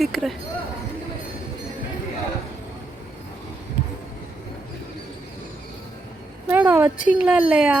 எடுக்கிறேன். என்னடா வச்சிங்களா இல்லையா?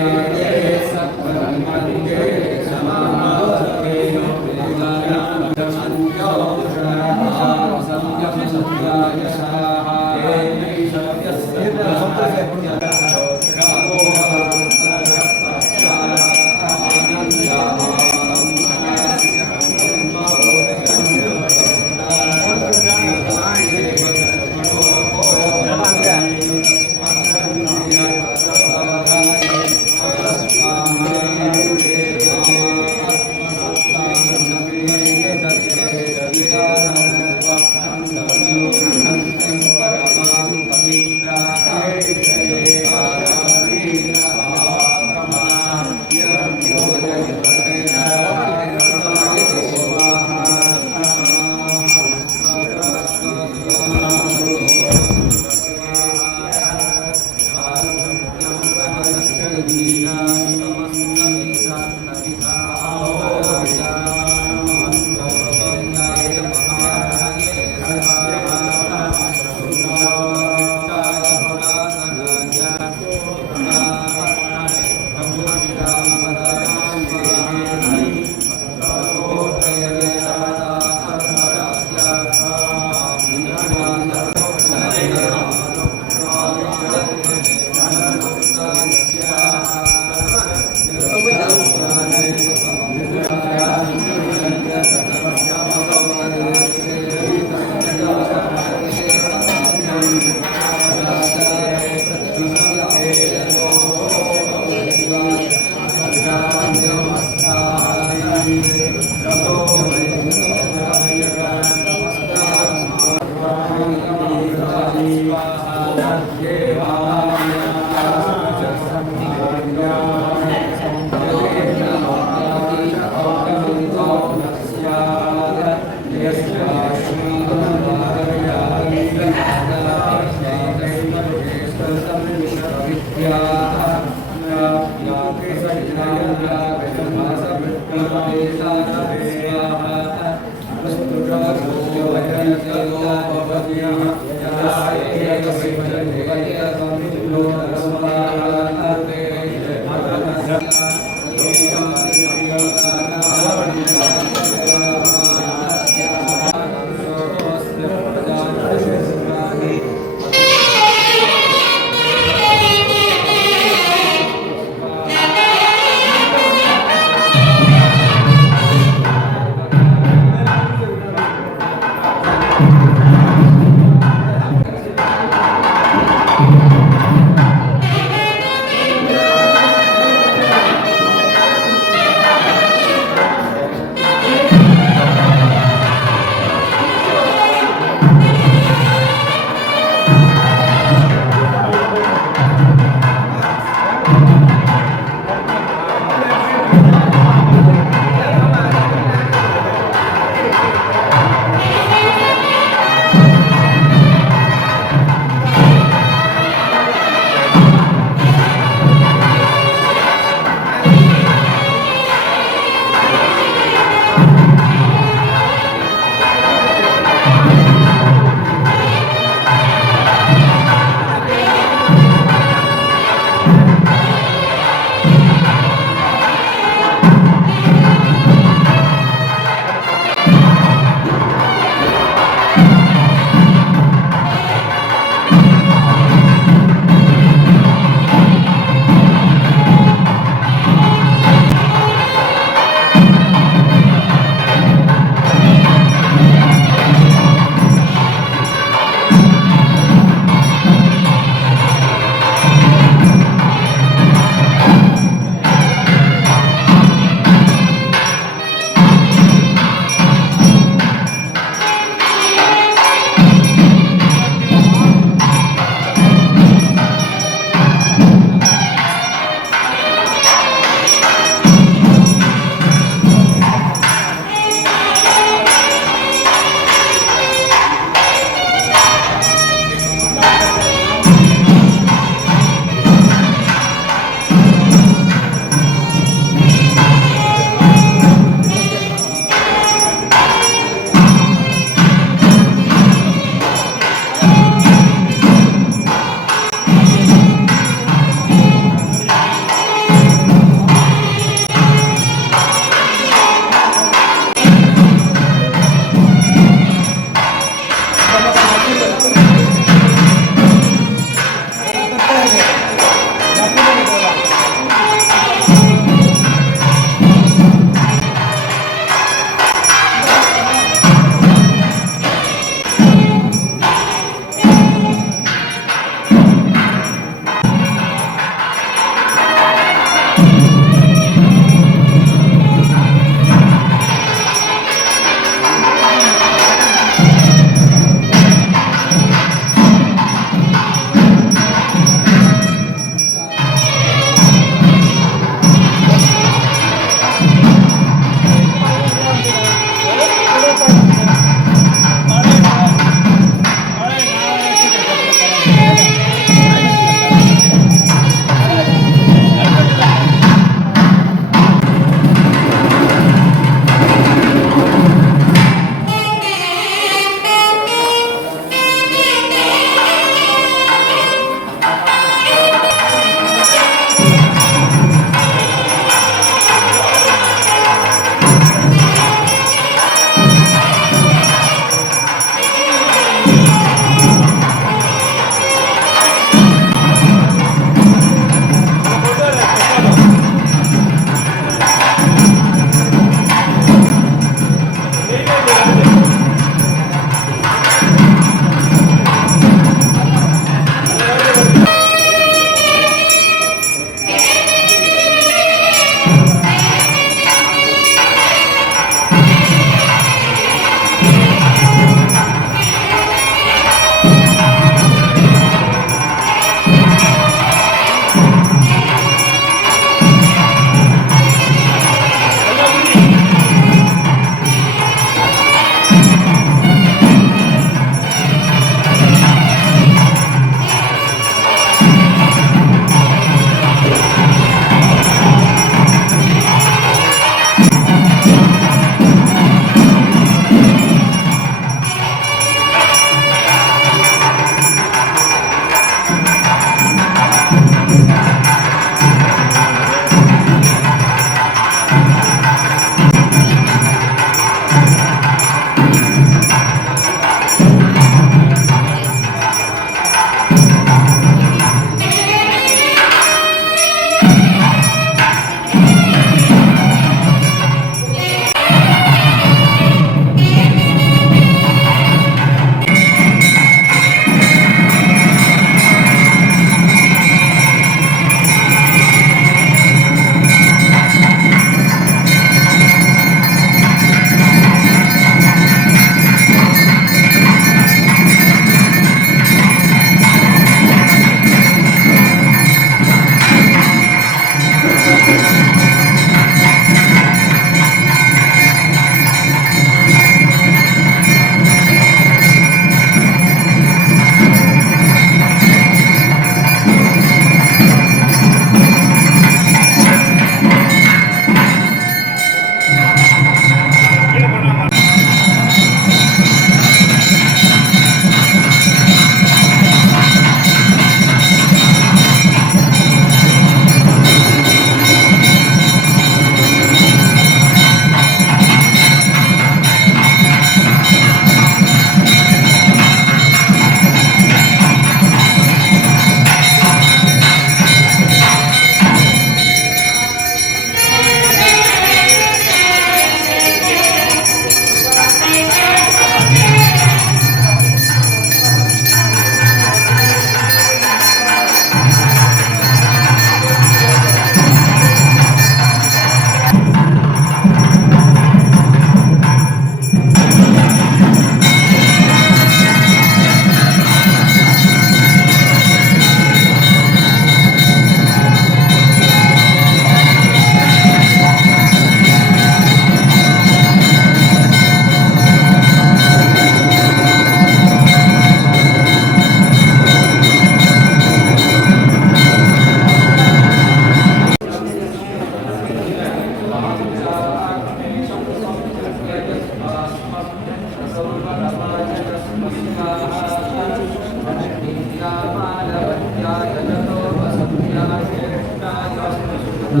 कृष्णाय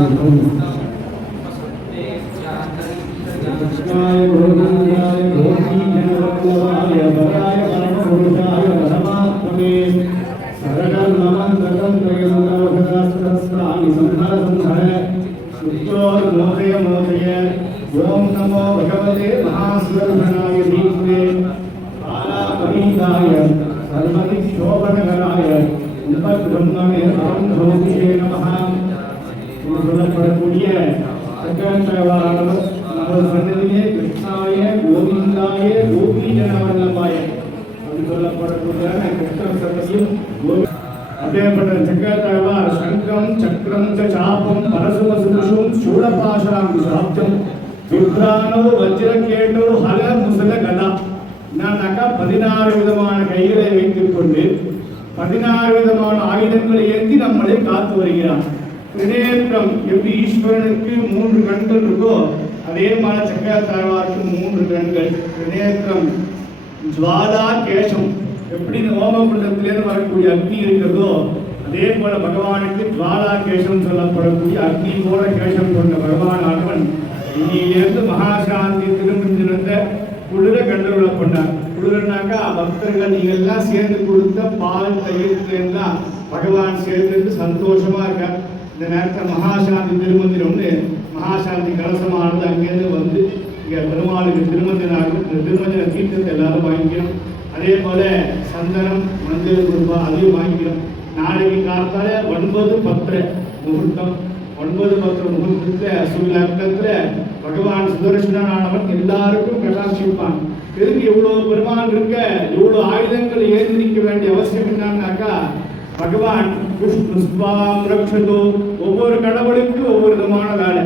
गोविन्दाय गोपीजनवल्लभाय वराय परमपुरुषाय परमात्मने सरकर्ममन्दकन्दयन्दवशदास्त्रस्त्राणि संहर शुद्धोर्मोदय मोदय ओम नमो भगवते महास्वर्धनाय धीमहे बालापरीताय सर्वदिशोभनकराय उपब्रह्मणे ब्रह्मोदिये नमः சொல்லப்படக்கூடிய சக்கரவாளர் நமது சன்னதியே கிருஷ்ணாய கோவிந்தாய கோபீஜனவல்லபாய அப்படி சொல்லப்படக்கூடிய கிருஷ்ண சன்னதியும் அதேபட்ட சக்கரவாளர் சங்கம் சக்கரம் சாபம் பரசுமசுஷும் சூடபாஷாம் சாப்தம் துர்கானோ வஜ்ரகேட்டோ ஹல முசல கதா என்னன்னாக்கா 16 விதமான கைகளை வைத்துக் கொண்டு 16 விதமான ஆயுதங்களை ஏந்தி நம்மளை காத்து வருகிறான். திரிநேத்திரம் எப்படி ஈஸ்வரனுக்கு 3 கண்கள் இருக்கோ அதே மாதிரி சக்கரத்தாழ்வாருக்கு 3 கண்கள். திரிநேத்திரம் ஜுவாலா கேசம் எப்படி ஹோமகுண்டத்திலிருந்து வரக்கூடிய அக்னி இருக்கிறதோ அதே போல பகவானுக்கு ஜுவாலா கேசம் சொல்லப்படக்கூடிய அக்னி போல கேசம் கொண்ட பகவான் ஆனவன் இன்னிலிருந்து மகாசாந்தி திருமந்திரத்தை குளிர கண்டுள்ள கொண்டார். குளிரனாக்கா பக்தர்கள் நீங்க எல்லாம் சேர்ந்து கொடுத்த பால் தயிர்லாம் பகவான் சேர்ந்து சந்தோஷமா இருக்கார். இந்த நேரத்தில் மகாசாந்தி திருமந்திரம்னு மகாசாந்தி கலசமானது அங்கேருந்து வந்து இங்கே பெருமாளுக்கு திருமந்திரம் இந்த திருமந்திர தீர்த்தத்தை எல்லாரும் வாங்கிக்கிறோம். அதே போல சந்தனம் மஞ்சள் ரூபா அதையும் வாங்கிக்கிறோம். நாளைக்கு காலத்தால 9:10 முகூர்த்தம் 9:10 முகூர்த்தத்தில் சூரியத்தில் பகவான் சுதர்சனானவன் எல்லாருக்கும் கட்டாட்சிப்பான். திரும்பி இவ்வளவு பெருமான் இருக்க இவ்வளவு ஆயுதங்கள் ஏந்திரிக்க வேண்டிய அவசியம் என்னன்னாக்கா பகவான் புஷ்பம் ரக்ஷதோ ஒவ்வொரு கடவுளுக்கு ஒவ்வொரு விதமான வேலை.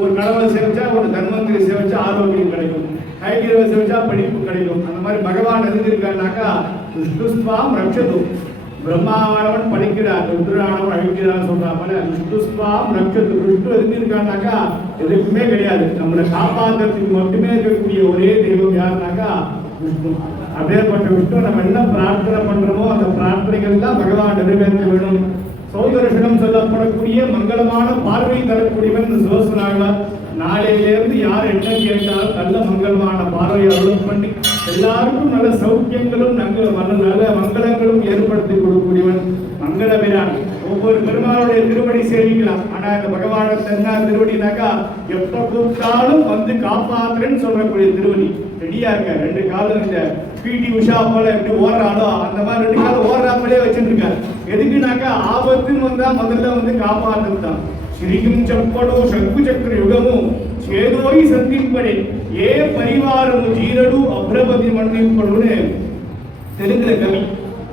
ஒரு கடவுளை சேவிச்சா ஒரு தன்வந்திரி சேவிச்சா ஆரோக்கியம் கிடைக்கும், கைகிரவை சேவிச்சா படிப்பு கிடைக்கும். அந்த மாதிரி பகவான் எதிர்க்காருனாக்கா புஷ்பம் ரக்ஷதோ பிரம்மாவானவன் படிக்கிறார், ருத்ரானவன் அழிக்கிறான்னு சொல்றாங்க. விஷ்ணுஸ்வாம் ரக்ஷத்து விஷ்ணு எதிர்க்காருனாக்கா எதுக்குமே கிடையாது, நம்மளை காப்பாற்றுறதுக்கு மட்டுமே இருக்கக்கூடிய ஒரே தெய்வம் யாருனாக்கா விஷ்ணு. அதேபட்ட விஷ்ணு நம்ம என்ன பிரார்த்தனை பண்றோமோ அந்த பிரார்த்தனைகள் தான் பகவான் நிறைவேற்ற வேணும். சௌதர்ஷனம் சொல்லப்படக்கூடிய மங்களமான பார்வை தரக்கூடியவன் சிவசுனாழ்வார். நாளையிலிருந்து யார் என்ன கேட்டாலும் நல்ல மங்களமான பார்வையை அருள் பண்ணி எல்லாருக்கும் நல்ல சௌக்கியங்களும் நல்ல மங்களங்களும் ஏற்படுத்தி கொடுக்கக்கூடியவன் மங்களபிரான். ஒவ்வொரு பெருமாளுடைய திருவடி சேவிக்கலாம். ஆனா இந்த பகவான என்ன திருவடினாக்கா எப்ப கூப்பிட்டாலும் வந்து காப்பாத்துறேன்னு சொல்லக்கூடிய திருவடி. ரெடியா இருக்க 2 காலம் இந்த பிடி உஷா போல எப்படி ஓடுறாளோ அந்த மாதிரி 2 காலம் ஓடுறாமலே வச்சுட்டு இருக்காரு. எதுக்குனாக்கா ஆபத்துன்னு வந்தா முதல்ல வந்து காப்பாற்றுதான். ஸ்ரீகும் சப்படோ சங்கு சக்கர யுகமு சேதோய் சந்திப்படே ஏ பரிவாரமு ஜீரடு அப்ரபதி மன்னிப்படுன்னு தெலுங்குல கவி.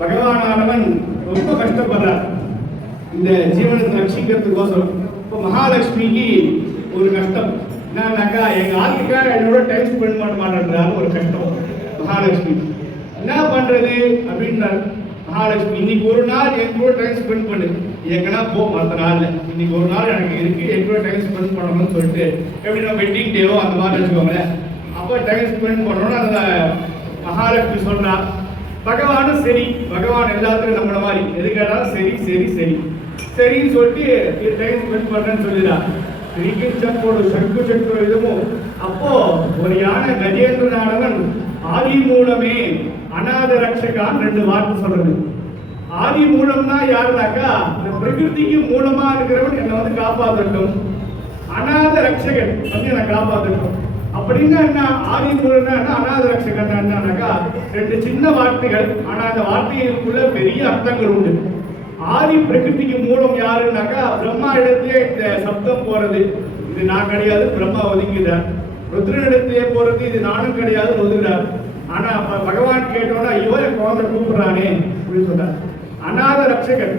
பகவானானவன் ரொம்ப கஷ்டப்படுறார் இந்த ஜீவனத்தை ரட்சிக்கிறதுக்கோசரம். இப்போ மகாலட்சுமிக்கு ஒரு கஷ்டம் என்னன்னாக்கா எங்க ஆளுக்காக என்னோட டைம் ஸ்பெண்ட் பண்ண மாட்டேன்றாரு ஒரு கஷ்டம் மகாலட்சுமி. என்ன பண்றது அப்படின்றார் மகாலட்சுமி. இன்னைக்கு ஒரு நாள் என் கூட டைம் ஸ்பெண்ட் பண்ணு, எங்கன்னா போ மற்ற நாள் இன்னைக்கு ஒரு நாள் எனக்கு இருக்கு என் கூட டைம் ஸ்பெண்ட் பண்ணணும்னு சொல்லிட்டு எப்படின்னா வெட்டிங் டேவோ அந்த மாதிரி வச்சுக்கோங்களேன். அப்போ டைம் ஸ்பெண்ட் பண்ணணும்னு அந்த மகாலட்சுமி சொல்றா. பகவானும் சரி, பகவான் எல்லாத்துக்கும் நம்மள மாதிரி எது கேட்டாலும் சரி சரி சரி சரின்னு சொல்லிட்டு டைம் ஸ்பெண்ட் பண்றேன்னு சொல்லிடா. ஸ்ரீகிருஷ்ணனோட சங்கு சக்கர இதுவும் அப்போ ஒரு யானை கஜேந்திரனானவன் ஆதி மூலமே அநாத ரட்சகான் 2 வார்த்தை சொல்றது. ஆதி மூலம்னா யாருனாக்கா இந்த பிரகிருதிக்கு மூலமா இருக்கிறவன் என்னை வந்து காப்பாற்றட்டும், அநாத ரட்சகன் வந்து என்னை காப்பாற்றட்டும் அப்படின்னா என்ன. ஆதி மூலம்னா என்ன, அநாத ரட்சகன் என்னன்னாக்கா 2 சின்ன வார்த்தைகள். ஆனா அந்த வார்த்தைகளுக்குள்ள பெரிய அர்த்தங்கள் உண்டு. ஆதி பிரகிருதிக்கு மூலம் யாருன்னாக்கா பிரம்மா இடத்திலே இந்த சப்தம் போறது இது நான் கிடையாது, பிரம்மா ஒதுங்கிறார். ருத்ரனிடத்திலே போறது இது நானும் கிடையாது, ஒதுங்கிறார். ஆனா பகவான் கேட்டோம்னா இவரை குழந்தை கூப்பிடுறானே அப்படின்னு சொல்றார். அநாத ரட்சகன்.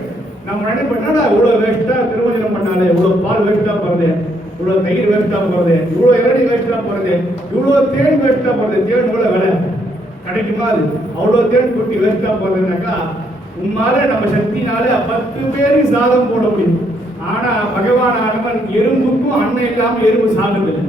நம்ம நினைப்பா இவ்வளவு வேஸ்டா திருமணம் பண்ணாலே, இவ்வளவு பால் வேஸ்டா போறது, இவ்வளவு தயிர் வேஸ்டா போறது, இவ்வளவு இளநீ வேஸ்டா போறது, இவ்வளவு தேன் வேஸ்டா போறது. தேன் இவ்வளவு விலை கிடைக்குமா? அது அவ்வளவு தேன் குட்டி வேஸ்டா போறதுனாக்கா உம்மால நம்ம சக்தினால 10 பேருக்கு சாதம் போட முடியும். ஆனா பகவான் ஆனவன் எறும்புக்கும் அன்னை இல்லாம எறும்பு சாப்பிடுது.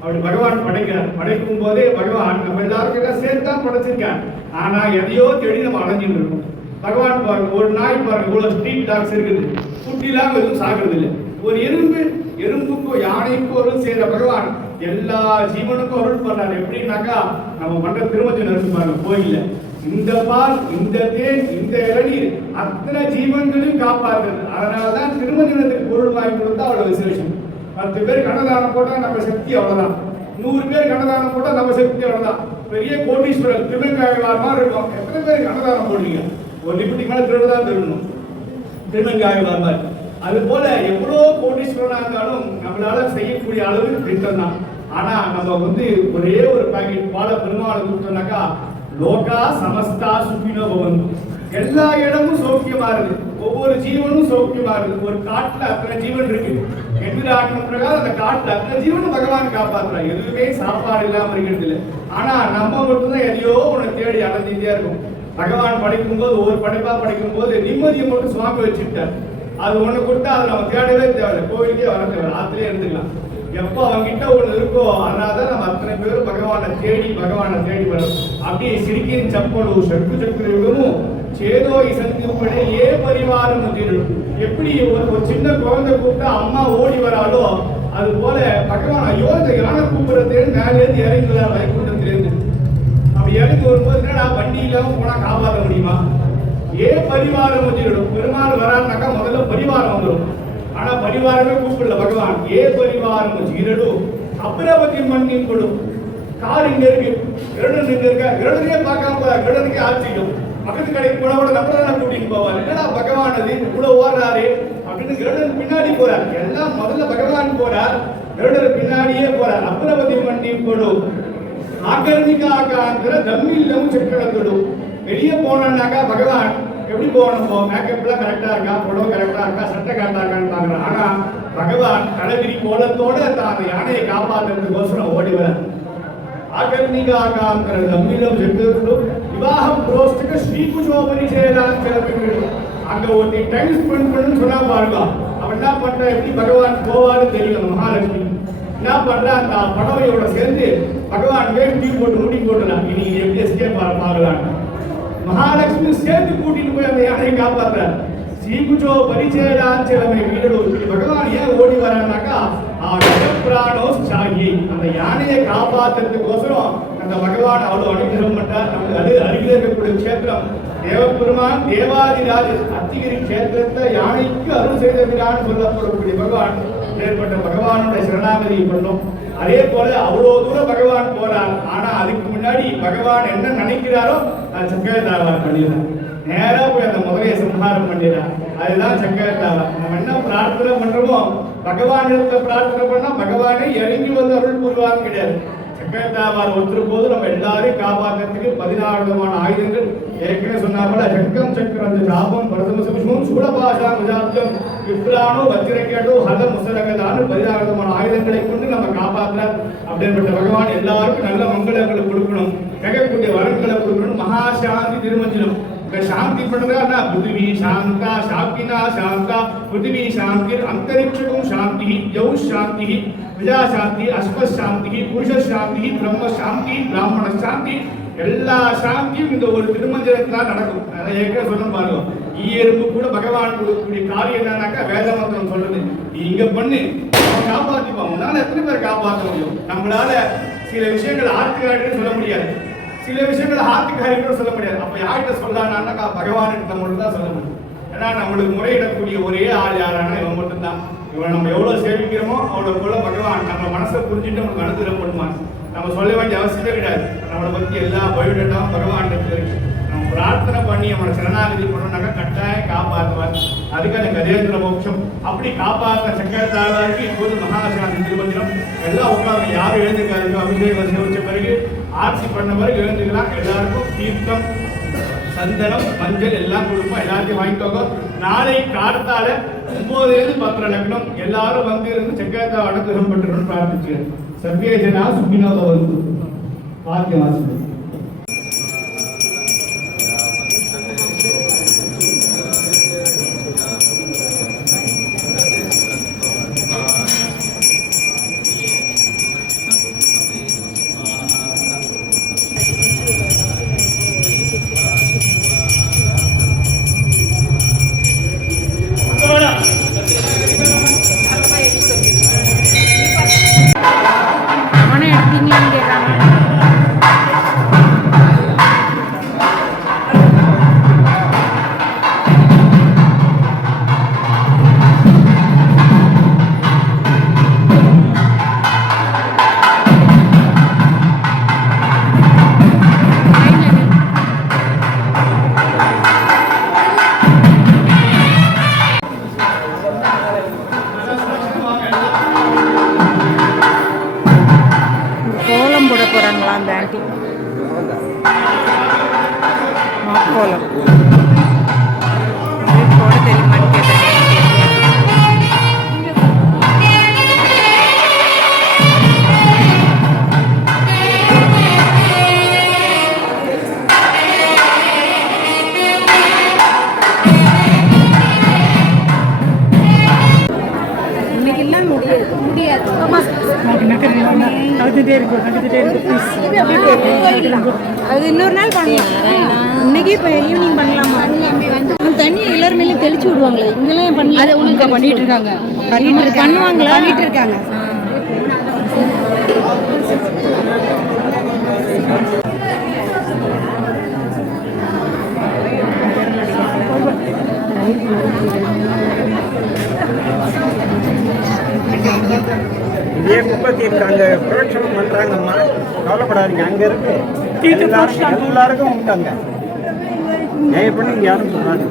அப்படி பகவான் படைக்கிறார். படைக்கும் போதே பகவான் நம்ம எல்லாருக்கும் சேர்த்தான் படைச்சிருக்கார். ஆனா எதையோ தேடி நம்ம அலைஞ்சிட்டு இருக்கோம். பகவான் பாருங்க, ஒரு நாய் பாருங்க இவ்வளவு ஸ்ட்ரீட் டாக்ஸ் இருக்குது, குட்டிலாம் எதுவும் சாகிறது இல்லை. ஒரு எறும்புக்கும் யானைக்கும் அருள் செய்யற பகவான் எல்லா ஜீவனுக்கும் அருள் பண்றாரு. எப்படின்னாக்கா நம்ம பண்ற திருமஞ்சனம் இருப்பாங்க கோயில்ல, இந்த பால், இந்த தேன், இந்த இளநீர் அத்தனை ஜீவன்களையும் காப்பாற்றுது. அதனாலதான் திருமஞ்சனத்துக்கு பொருள் வாங்கி கொடுத்தா அவ்வளவு விசேஷம். 10 பேர் கண்ணதானம் போட்டா நம்ம சக்தி அவ்வளவுதான், 100 பேர் கண்ணதானம் போட்டா நம்ம சக்தி அவ்வளவுதான். பெரிய கோட்டீஸ்வரர் திருவெங்காயவார் மாதிரி இருக்கும். எத்தனை பேர் கண்ணதானம் போடுவீங்க? ஒரு நிமிட்டி மேல திருவிழா திருடணும் திருவெங்காயவார் மாதிரி. அது போல எவ்வளவு கோட்டீஸ்வரனா இருந்தாலும் நம்மளால செய்யக்கூடிய அளவு திட்டம் தான். ஆனா நம்ம ஒரே ஒரு பாக்கெட் பால பெருமாளை கொடுத்தோம்னாக்கா லோகா சமஸ்தா சுகினோ பவந்து, எல்லா இடமும் சௌக்கியமா இருக்கு, ஒவ்வொரு ஜீவனும் சௌக்கியமா இருக்கு. ஒரு காட்டுல அத்தனை ஜீவன் இருக்கு, எதிராட்டம் பிரகாரம் அந்த காட்டுல அத்தனை ஜீவனும் பகவான் காப்பாற்றுறாங்க. எதுவுமே சாப்பாடு இல்லாம இருக்கிறது இல்லை. ஆனா நம்ம மட்டும்தான் எதையோ ஒண்ணு தேடி அடைஞ்சிட்டே இருக்கும். பகவான் படிக்கும் போது ஒவ்வொரு படைப்பா படிக்கும் போது நிம்மதியை மட்டும் சுவாமி வச்சுட்டார். அது ஒண்ணு கொடுத்தா அதை நம்ம தேடவே தேவையில்லை, கோவிலுக்கே வர தேவை, ஆத்திலே இருந்துக்கலாம். எப்போ அவங்கிட்ட ஒண்ணு இருக்கோ அதனாலதான் நம்ம அத்தனை பேரும் பகவானை தேடி வரும். அப்படியே சிரிக்கின் சப்படு சட்டு சக்கரமும் சேதோ இசந்திப்படே ஏ பரிவாரம் எப்படி ஒரு சின்ன குழந்தை கூப்பிட்டா அம்மா ஓடி வராலோ அது போல பகவான் ஐயோ இந்த யானை கூப்பிடுறதுன்னு மேலேருந்து இறங்குறார் வைகுண்டத்திலேருந்து. அப்படி இறங்கி வரும்போது என்னடா வண்டி இல்லாம போனா காப்பாற்ற முடியுமா? ஏ பரிவாரம் வந்துடும். பெருமாள் வரான்னாக்கா முதல்ல பரிவாரம் வந்துடும். ஆனா பரிவாரமே கூப்பிடல பகவான். ஏ பரிவாரம் ஜீரடும் அப்புறபத்தி மண்ணின் கொடும். கார் இங்க இருக்கு, கருடன் இங்க இருக்க, கருடனே பார்க்காம போறார், கருடனுக்கே ஆட்சிக்கும். பக்கத்து கடைக்கு போனா கூட நம்ம கூட்டிட்டு போவார். என்னடா பகவான் அது கூட ஓடுறாரு அப்படின்னு கருடன் பின்னாடி போறார். எல்லாம் முதல்ல பகவான் போறார், கருடர் பின்னாடியே போறார். அப்புறபத்தி மண்ணின் கொடும் ஆக்கிரமிக்காங்கிற தம்மில்லும் செக்கடத்தொடும். வெளியே போனான்னாக்கா பகவான் எப்படி போகணும், மேக்கப் எல்லாம் கரெக்டா இருக்கா, புடவை கரெக்டா இருக்கா, சட்டை கரெக்டா இருக்கான்னு பாக்குறான். ஆனா பகவான் கடவிரி கோலத்தோட அந்த யானையை காப்பாற்றுறதுக்கோசரம் ஓடி வர ஆகர்ணிகாங்கிற தம்மிலம் செக்கடத்தொடும் விவாகம் புரோஸ்துக்கு ஸ்ரீகுஜோபரி செய்யலாம் கிளம்பி அங்க ஒரு டைம் ஸ்பெண்ட் பண்ணு சொன்னா பாருங்க. அவன் என்ன பண்ற, எப்படி பகவான் போவான்னு தெரியும். மகாலட்சுமி என்ன பண்ற, அந்த படவையோட சேர்ந்து பகவான் வேண்டி போட்டு முடி போட்டுலாம். இனி எப்படி எஸ்கேப் பார்க்கலாம். மகாலட்சுமி சேர்த்து கூட்டிட்டு போய் அந்த யானையை காப்பாற்றார். ஸ்ரீகுஜோ பரிச்சேடாஞ்சலமை வீரடு. பகவான் ஏன் ஓடி வரான்னாக்கா அந்த யானையை காப்பாற்றுறதுக்கோசரம் அந்த பகவான் அவ்வளவு அனுகிரகம் பண்றார். நமக்கு அது அருகில் இருக்கக்கூடிய கஷேத்திரம் தேவபெருமான் தேவாதிராஜ் அத்திகிரி கஷேத்திரத்தை யானைக்கு அருள் செய்தவிடான்னு சொல்லப்படக்கூடிய பகவான். ஏற்பட்ட பகவானுடைய சரணாகதியை பண்ணோம். அதே போல அவ்வளவு தூரம் பகவான் போறார். ஆனா அதுக்கு முன்னாடி பகவான் என்ன நினைக்கிறாரோ அது சக்கரத்தாழ்வார் பண்ணிடுறார். நேரா போய் அந்த முதலையை சம்ஹாரம் பண்ணிடுறார். அதுதான் சக்கரத்தாழ்வார். நம்ம என்ன பிரார்த்தனை பண்றோமோ பகவான் பிரார்த்தனை பண்ணா பகவானே இறங்கி வந்து அருள் புரிவான்னு கிடையாது. சக்கரத்தாழ்வார் ஒருத்தர் போது நம்ம எல்லாரையும் காப்பாற்றுறதுக்கு 16 விதமான ஆயுதங்கள் ஏற்கனவே சொன்னாமல் சக்கம் சக்கரம் சாபம் பிரதம சுஷ்மம் சூடபாஷா குஜாப்தம் விப்ரானோ வஜ்ரகேடோ ஹல முசரகதான்னு 16 விதமான ஆயுதங்களை கொண்டு நம்ம காப்பாற்றார். அப்படிப்பட்ட பகவான் எல்லாருக்கும் நல்ல மங்களங்களை கொடுக்கணும், கேட்கக்கூடிய வரங்களை கொடுக்கணும். மகாசாந்தி திருமஞ்சனம் சாந்தி பண்றதா புதிவி சாந்தா சாக்கினா சாந்தா புதிவி சாந்தி அந்தரிக்ஷகும் சாந்தி யௌ சாந்தி விஜா சாந்தி அஸ்ம சாந்தி புருஷ சாந்தி பிரம்ம சாந்தி பிராமண சாந்தி எல்லா சாந்தியும் இந்த ஒரு திருமஞ்சனத்துல நடக்கும். அதை ஏற்கனவே சொல்ல பாருங்க. ஈயெறும்பு கூட பகவான் கொடுக்கக்கூடிய காரியம் என்னன்னாக்கா வேத மந்திரம் சொல்றது. இங்க பண்ணு காப்பாத்திப்பான். உன்னால எத்தனை பேர் காப்பாற்ற முடியும்? நம்மளால சில விஷயங்கள் ஆத்துக்காரின்னு சொல்ல முடியாது, சில விஷயங்கள் ஆத்துக்காரின்னு சொல்ல முடியாது. அப்ப யார்கிட்ட சொல்லலாம்னாக்கா பகவான்கிட்ட மட்டும் தான் சொல்ல முடியும். ஏன்னா நம்மளுக்கு முறையிடக்கூடிய ஒரே ஆள் யாரானா இவன் மட்டும்தான். இவன் நம்ம எவ்வளவு சேவிக்கிறோமோ அவ்வளவு போல பகவான் நம்ம மனசை புரிஞ்சுட்டு நமக்கு அனுகிரகப்படுவான். நம்ம சொல்ல வேண்டிய அவசியமே கிடையாது. நம்மளை பத்தி எல்லா பயோடேட்டாவும் பகவான் இருக்கு. நம்ம பிரார்த்தனை பண்ணி அவனை சரணாகதி பண்ணோம்னாக்கா கட்டாயம் காப்பாற்றுவார். அதுக்கு அந்த கஜேந்திர மோட்சம் அப்படி காப்பாற்ற சக்கரத்தாழ்வாருக்கு இப்போது மகாசாந்தி திருமஞ்சனம் எல்லாம் உட்காந்து யாரும் எழுந்துக்காருங்க. அபிஷேகம் சேவிச்ச பிறகு ஆட்சி பண்ண பிறகு எழுந்துக்கலாம். எல்லாருக்கும் தீர்த்தம் சந்தனம் மஞ்சள் எல்லாம் கொடுப்போம். எல்லாத்தையும் வாங்கிட்டோங்க. நாளை காலத்தால 9-10 லக்னம் எல்லாரும் வந்து இருந்து சக்கரத்தை அனுகிரகம் பண்றோம்னு பிரார்த்திச்சு சர்வே ஜனா சுகினோ பவந்து. வாக்கியவாசி போகிறாங்களா அந்த ஆண்டி மாக்கோலம் போட தெரியுமான்னு கேட்டேன். இன்னைக்கெல்லாம் முடியாது அது இன்னொரு நாள் பண்ணலாம். இன்னைக்கு இப்போ ஈவினிங் பண்ணலாமா? தண்ணி எல்லாருமே தெளிச்சு விடுவாங்களே, இங்கெல்லாம் பண்ணல. அதை உனக்கு பண்ணிட்டு இருக்காங்க, பண்ணுவாங்களா? பண்ணிட்டு இருக்காங்க. இதே குப்பை தீர்க்காங்க, புரோட்சம் பண்ணுறாங்கம்மா, கவலைப்படாதீங்க. அங்கே இருக்கு எல்லாருக்கும் உண்டு. அங்கே தயவு பண்ணி இங்கே யாரும் சொன்னாங்க.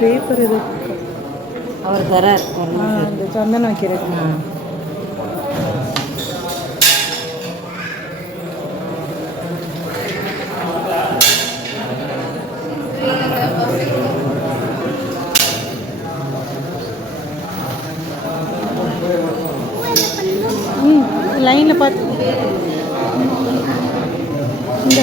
பேப்பர் இது அவர் தரார். இந்த சந்தனம் வைக்கிறது. லைனில் பார்த்து இந்த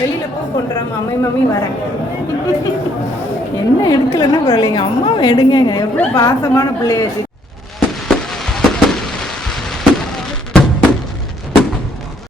வெளியில் பூ கொண்டுறாம மம்மி வரேன். என்ன எடுக்கலைன்னா பரவாயில்லைங்க, அம்மாவை எடுங்க. எவ்வளோ பாசமான பிள்ளைய வச்சு